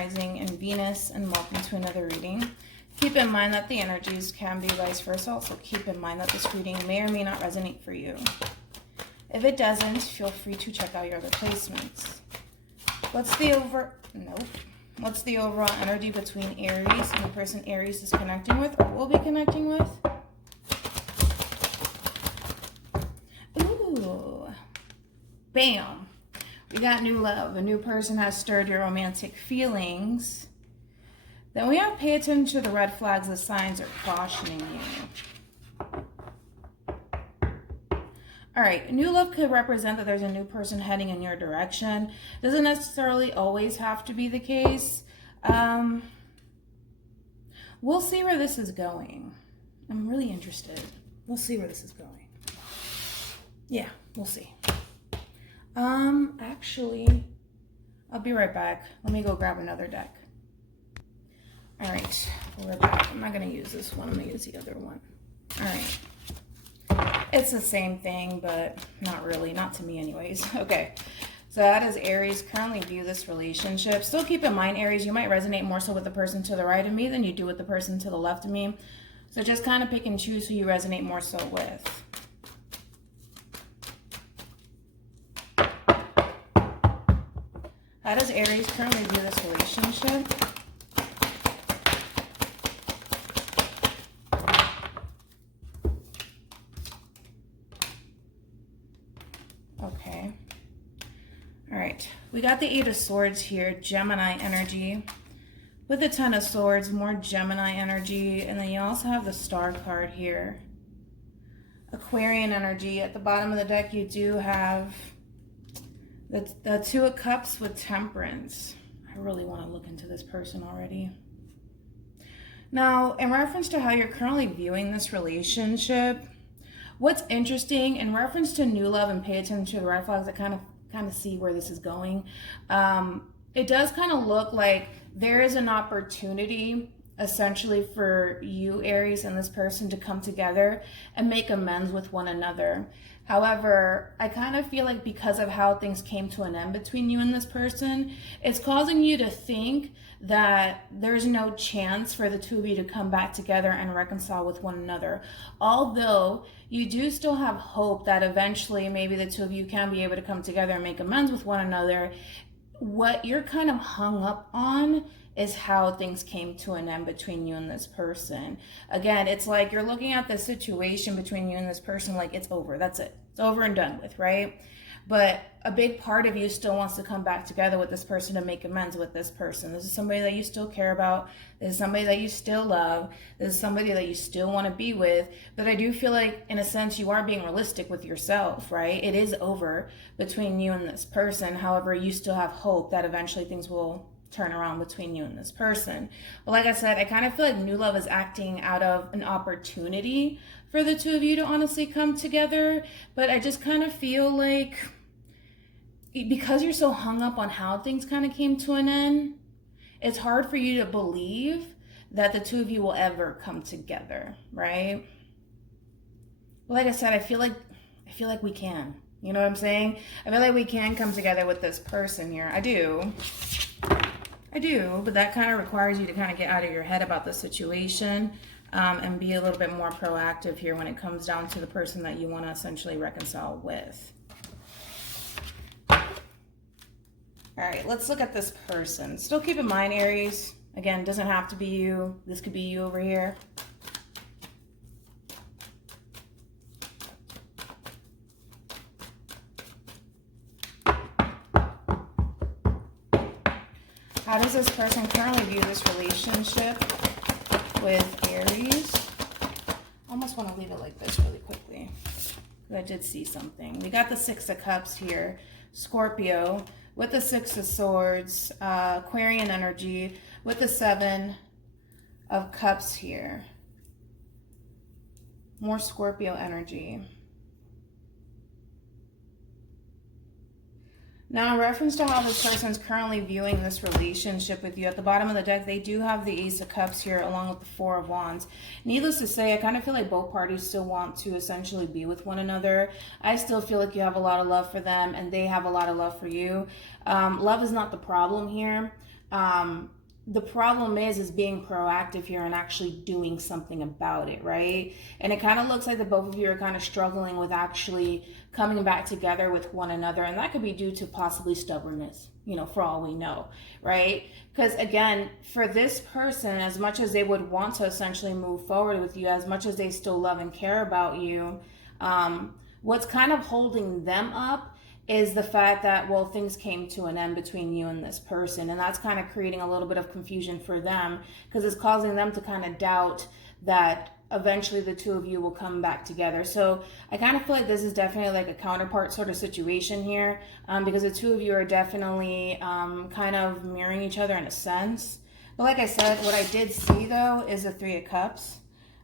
Rising, and Venus, and welcome to another reading. Keep in mind that the energies can be vice versa, so keep in mind that this reading may or may not resonate for you. If it doesn't, feel free to check out your other placements. What's the overall energy between Aries and the person Aries is connecting with or will be connecting with? Ooh. Bam. We got new love. A new person has stirred your romantic feelings. Then we have pay attention to the red flags. The signs are cautioning you. All right, new love could represent that there's a new person heading in your direction. Doesn't necessarily always have to be the case. We'll see where this is going. I'm really interested. We'll see where this is going. Yeah, we'll see. Actually, I'll be right back. Let me go grab another deck. All right, we're back. I'm not going to use this one. I'm going to use the other one. All right. It's the same thing, but not really. Not to me anyways. Okay, so that is Aries. Currently view this relationship. Still keep in mind, Aries, you might resonate more so with the person to the right of me than you do with the person to the left of me. So just kind of pick and choose who you resonate more so with. How does Aries currently view this relationship? Okay. All right. We got the Eight of Swords here, Gemini energy. With the Ten of Swords, more Gemini energy. And then you also have the Star card here. Aquarian energy. At the bottom of the deck, you do have the Two of Cups with Temperance. I really want to look into this person already. Now, in reference to how you're currently viewing this relationship, what's interesting in reference to new love and pay attention to the red flags, I kind of see where this is going. It does kind of look like there is an opportunity essentially for you, Aries, and this person to come together and make amends with one another. However, I kind of feel like because of how things came to an end between you and this person, it's causing you to think that there's no chance for the two of you to come back together and reconcile with one another. Although you do still have hope that eventually maybe the two of you can be able to come together and make amends with one another. What you're kind of hung up on is how things came to an end between you and this person. Again, it's like you're looking at the situation between you and this person like it's over. That's it. It's over and done with, right? But a big part of you still wants to come back together with this person to make amends with this person. This is somebody that you still care about. This is somebody that you still love. This is somebody that you still want to be with. But I do feel like, in a sense, you are being realistic with yourself, right? It is over between you and this person. However, you still have hope that eventually things will turn around between you and this person. But like I said, I kind of feel like new love is acting out of an opportunity for the two of you to honestly come together. But I just kind of feel like because you're so hung up on how things kind of came to an end, it's hard for you to believe that the two of you will ever come together, right? But like I said, I feel like we can. You know what I'm saying? I feel like we can come together with this person here. I do, but that kind of requires you to kind of get out of your head about the situation and be a little bit more proactive here when it comes down to the person that you want to essentially reconcile with. All right, let's look at this person. Still keep in mind, Aries, again, doesn't have to be you. This could be you over here. How does this person currently view this relationship with Aries? I almost want to leave it like this really quickly. I did see something. We got the Six of Cups here. Scorpio with the Six of Swords. Aquarian energy with the Seven of Cups here. More Scorpio energy. Now, in reference to how this person is currently viewing this relationship with you, at the bottom of the deck, they do have the Ace of Cups here along with the Four of Wands. Needless to say, I kind of feel like both parties still want to essentially be with one another. I still feel like you have a lot of love for them and they have a lot of love for you. Love is not the problem here. The problem is being proactive here and actually doing something about it, right? And it kind of looks like the both of you are kind of struggling with actually coming back together with one another, and that could be due to possibly stubbornness, you know, for all we know, right? Because again, for this person, as much as they would want to essentially move forward with you, as much as they still love and care about you, what's kind of holding them up is the fact that, well, things came to an end between you and this person. And that's kind of creating a little bit of confusion for them, because it's causing them to kind of doubt that eventually the two of you will come back together. So I kind of feel like this is definitely like a counterpart sort of situation here, because the two of you are definitely kind of mirroring each other in a sense. But like I said, what I did see though is the Three of Cups.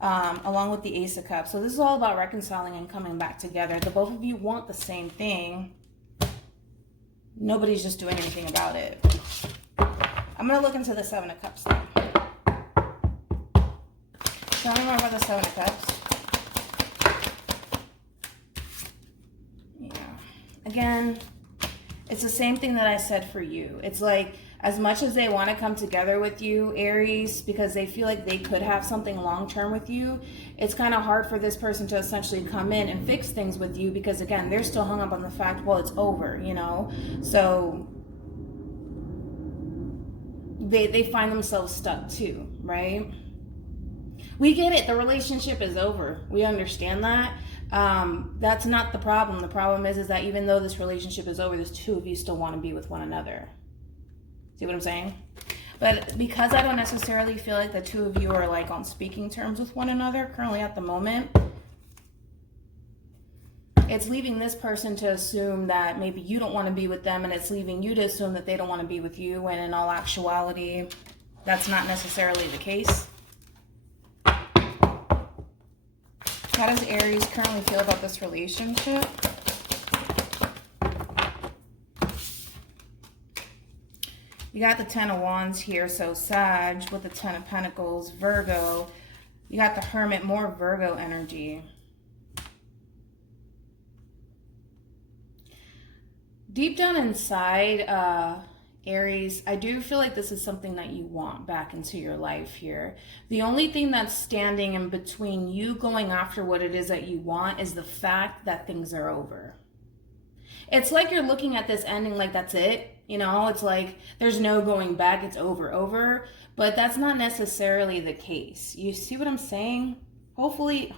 Along with the Ace of Cups. So this is all about reconciling and coming back together. The both of you want the same thing. Nobody's just doing anything about it. I'm going to look into the Seven of Cups now. Tell me more about the Seven of Cups. Yeah. Again, it's the same thing that I said for you. It's like, as much as they want to come together with you, Aries, because they feel like they could have something long-term with you, it's kind of hard for this person to essentially come in and fix things with you, because again, they're still hung up on the fact, well, it's over, you know? So they find themselves stuck too, right? We get it. The relationship is over. We understand that. That's not the problem. The problem is that even though this relationship is over, the two of you still want to be with one another. See what I'm saying? But because I don't necessarily feel like the two of you are like on speaking terms with one another currently at the moment, it's leaving this person to assume that maybe you don't want to be with them, and it's leaving you to assume that they don't want to be with you, when in all actuality, that's not necessarily the case. How does Aries currently feel about this relationship? You got the Ten of Wands here, so Sag with the Ten of Pentacles, Virgo. You got the Hermit, more Virgo energy. Deep down inside, Aries, I do feel like this is something that you want back into your life here. The only thing that's standing in between you going after what it is that you want is the fact that things are over. It's like you're looking at this ending like that's it. You know, it's like there's no going back. It's over. But that's not necessarily the case. You see what I'm saying? Hopefully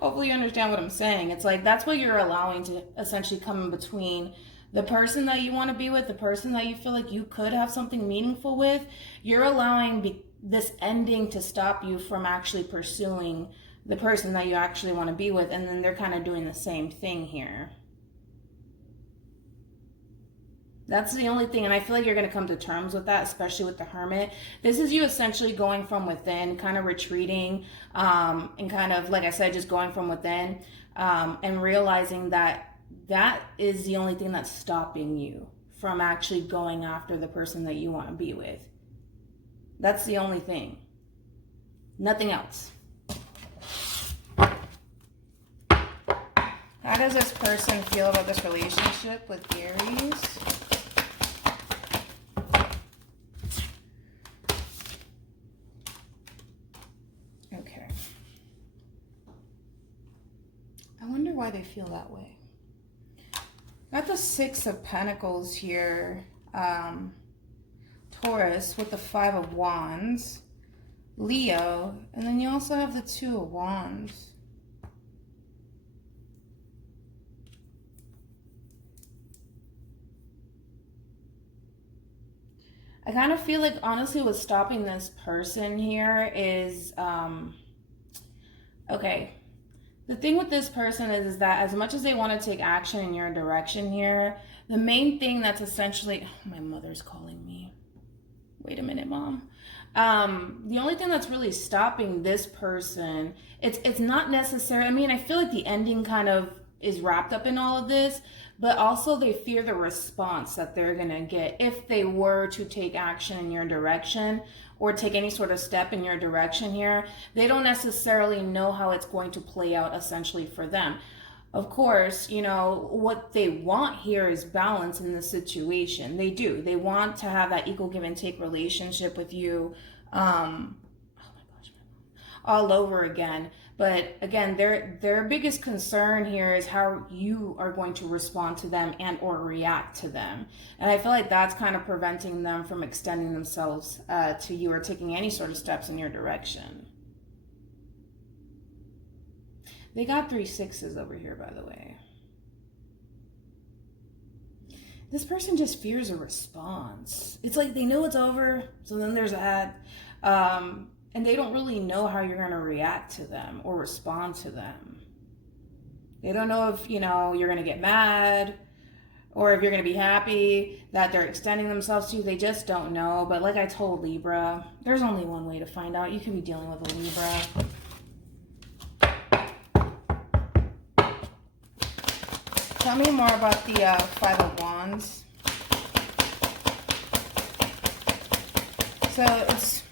you understand what I'm saying. It's like that's what you're allowing to essentially come in between the person that you want to be with, the person that you feel like you could have something meaningful with. You're allowing this ending to stop you from actually pursuing the person that you actually want to be with. And then they're kind of doing the same thing here. That's the only thing, and I feel like you're going to come to terms with that, especially with the Hermit. This is you essentially going from within, kind of retreating, and kind of, like I said, just going from within, and realizing that that is the only thing that's stopping you from actually going after the person that you want to be with. That's the only thing. Nothing else. How does this person feel about this relationship with Aries? Okay. I wonder why they feel that way. Got the Six of Pentacles here. Taurus with the Five of Wands. Leo. And then you also have the Two of Wands. I kind of feel like, honestly, what's stopping this person here is, okay, the thing with this person is that as much as they want to take action in your direction here, the main thing that's essentially, oh, my mother's calling me. Wait a minute, Mom. The only thing that's really stopping this person, it's not necessary. I mean, I feel like the ending kind of is wrapped up in all of this, but also they fear the response that they're going to get if they were to take action in your direction or take any sort of step in your direction here. They don't necessarily know how it's going to play out essentially for them. Of course, you know, what they want here is balance in the situation. They do. They want to have that equal give and take relationship with you. Oh my gosh, all over again. But again, their biggest concern here is how you are going to respond to them and or react to them. And I feel like that's kind of preventing them from extending themselves to you or taking any sort of steps in your direction. They got 3 6s over here, by the way. This person just fears a response. It's like they know it's over, so then there's that. And they don't really know how you're going to react to them or respond to them. They don't know if, you know, you're going to get mad or if you're going to be happy that they're extending themselves to you. They just don't know. But like I told Libra, there's only one way to find out. You can be dealing with a Libra. Tell me more about the Five of Wands. So it's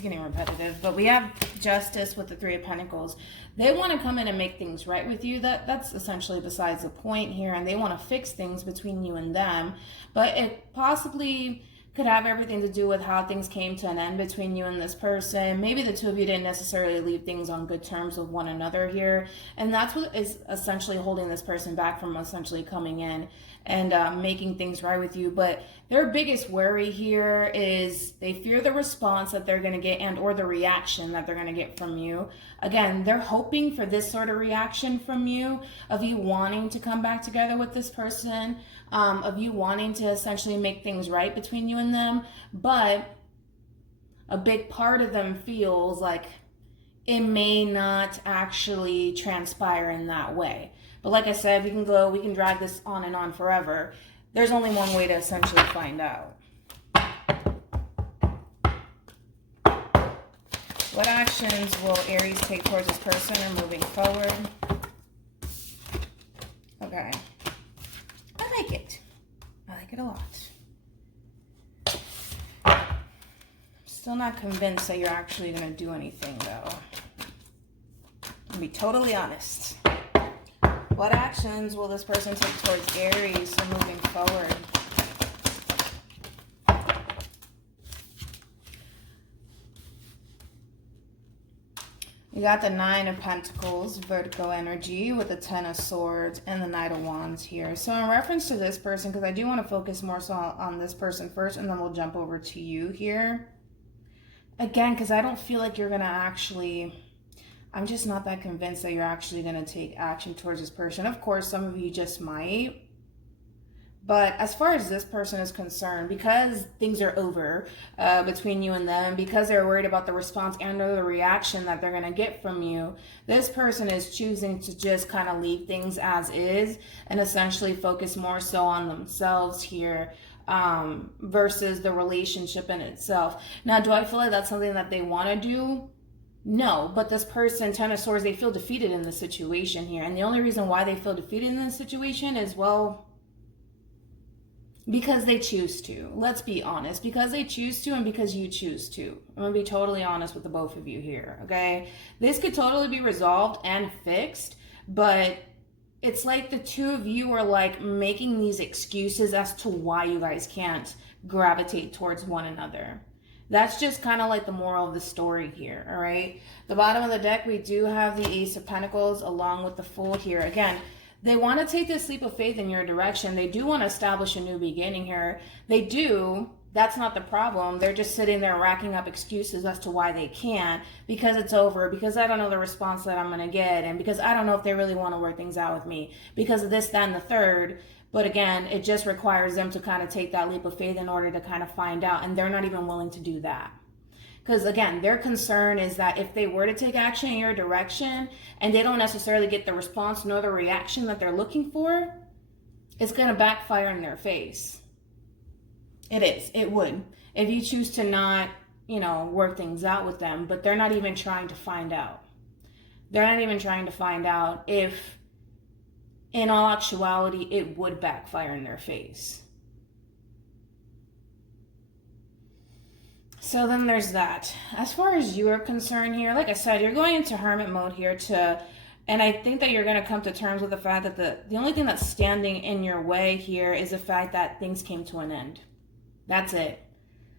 getting repetitive, but we have Justice with the Three of Pentacles. They want to come in and make things right with you. That's essentially besides the point here, and they want to fix things between you and them. But it possibly could have everything to do with how things came to an end between you and this person. Maybe the two of you didn't necessarily leave things on good terms with one another here. And that's what is essentially holding this person back from essentially coming in and making things right with you. But their biggest worry here is they fear the response that they're going to get and or the reaction that they're going to get from you. Again, they're hoping for this sort of reaction from you, of you wanting to come back together with this person, of you wanting to essentially make things right between you and them. But a big part of them feels like it may not actually transpire in that way. But like I said, we can drag this on and on forever. There's only one way to essentially find out. What actions will Aries take towards this person or moving forward? Okay. I like it. I like it a lot. Still not convinced that you're actually going to do anything, though. To be totally honest. What actions will this person take towards Aries for moving forward? We got the Nine of Pentacles, Vertigo energy, with the Ten of Swords and the Knight of Wands here. So in reference to this person, because I do want to focus more so on this person first, and then we'll jump over to you here. Again, because I don't feel like you're going to actually... I'm just not that convinced that you're actually going to take action towards this person. Of course, some of you just might. But as far as this person is concerned, because things are over between you and them, because they're worried about the response and or the reaction that they're going to get from you, this person is choosing to just kind of leave things as is and essentially focus more so on themselves here versus the relationship in itself. Now, do I feel like that's something that they want to do? No, but this person, Ten of Swords, they feel defeated in the situation here. And the only reason why they feel defeated in this situation is, well, because they choose to. Let's be honest. Because they choose to and because you choose to. I'm going to be totally honest with the both of you here, okay? This could totally be resolved and fixed, but it's like the two of you are like making these excuses as to why you guys can't gravitate towards one another. That's just kind of like the moral of the story here, all right? The bottom of the deck, we do have the Ace of Pentacles along with the Fool here. Again, they want to take this leap of faith in your direction. They do want to establish a new beginning here. They do. That's not the problem. They're just sitting there racking up excuses as to why they can't, because it's over, because I don't know the response that I'm going to get, and because I don't know if they really want to work things out with me, because of this, that, and the third. But again, it just requires them to kind of take that leap of faith in order to kind of find out. And they're not even willing to do that. Because again, their concern is that if they were to take action in your direction and they don't necessarily get the response nor the reaction that they're looking for, it's going to backfire in their face. It is. It would. If you choose to not, work things out with them. But they're not even trying to find out. They're not even trying to find out if, in all actuality, it would backfire in their face. So then there's that. As far as you are concerned here, like I said, you're going into hermit mode here to And I think that you're going to come to terms with the fact that the only thing that's standing in your way here is the fact that things came to an end. That's it.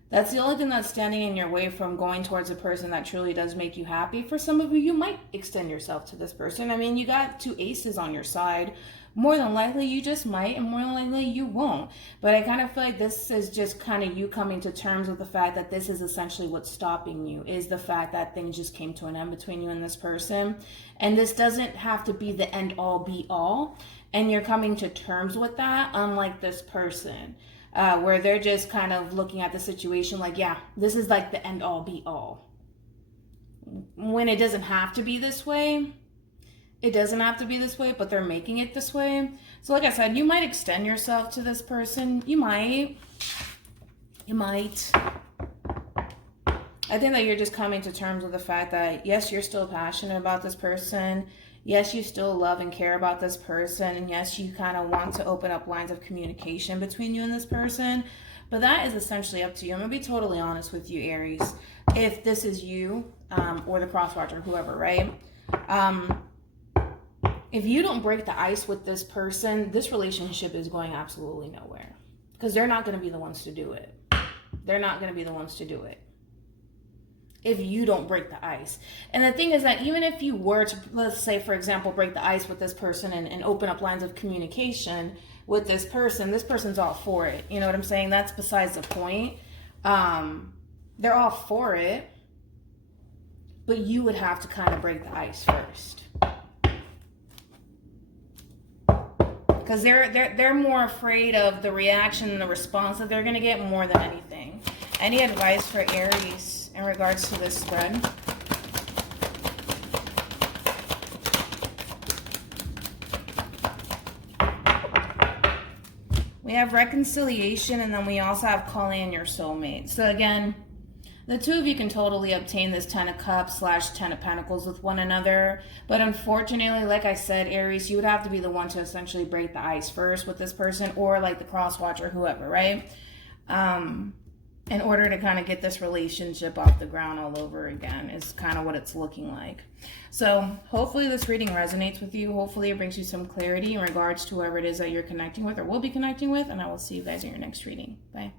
That's the only thing that's standing in your way from going towards a person that truly does make you happy. For some of you, you might extend yourself to this person. I mean, you got 2 aces on your side. More than likely, you just might, and more than likely, you won't. But I kind of feel like this is just kind of you coming to terms with the fact that this is essentially what's stopping you, is the fact that things just came to an end between you and this person. And this doesn't have to be the end all be all. And you're coming to terms with that, unlike this person, where they're just kind of looking at the situation like, yeah, this is like the end all be all. When it doesn't have to be this way. It doesn't have to be this way, but they're making it this way. So like I said, you might extend yourself to this person. You might. I think that you're just coming to terms with the fact that, yes, you're still passionate about this person. Yes, you still love and care about this person. And yes, you kind of want to open up lines of communication between you and this person. But that is essentially up to you. I'm going to be totally honest with you, Aries. If this is you or the crosswatcher, whoever, right? If you don't break the ice with this person, this relationship is going absolutely nowhere. Because they're not going to be the ones to do it. They're not going to be the ones to do it. If you don't break the ice. And the thing is that even if you were to, let's say, for example, break the ice with this person and open up lines of communication with this person's all for it. You know what I'm saying? That's besides the point. They're all for it. But you would have to kind of break the ice first. Because they're more afraid of the reaction and the response that they're going to get more than anything. Any advice for Aries in regards to this spread? We have reconciliation, and then we also have calling in your soulmate. So again, the two of you can totally obtain this 10 of Cups / 10 of Pentacles with one another. But unfortunately, like I said, Aries, you would have to be the one to essentially break the ice first with this person, or like the crosswatcher, whoever, right? In order to kind of get this relationship off the ground all over again is kind of what it's looking like. So hopefully this reading resonates with you. Hopefully it brings you some clarity in regards to whoever it is that you're connecting with or will be connecting with. And I will see you guys in your next reading. Bye.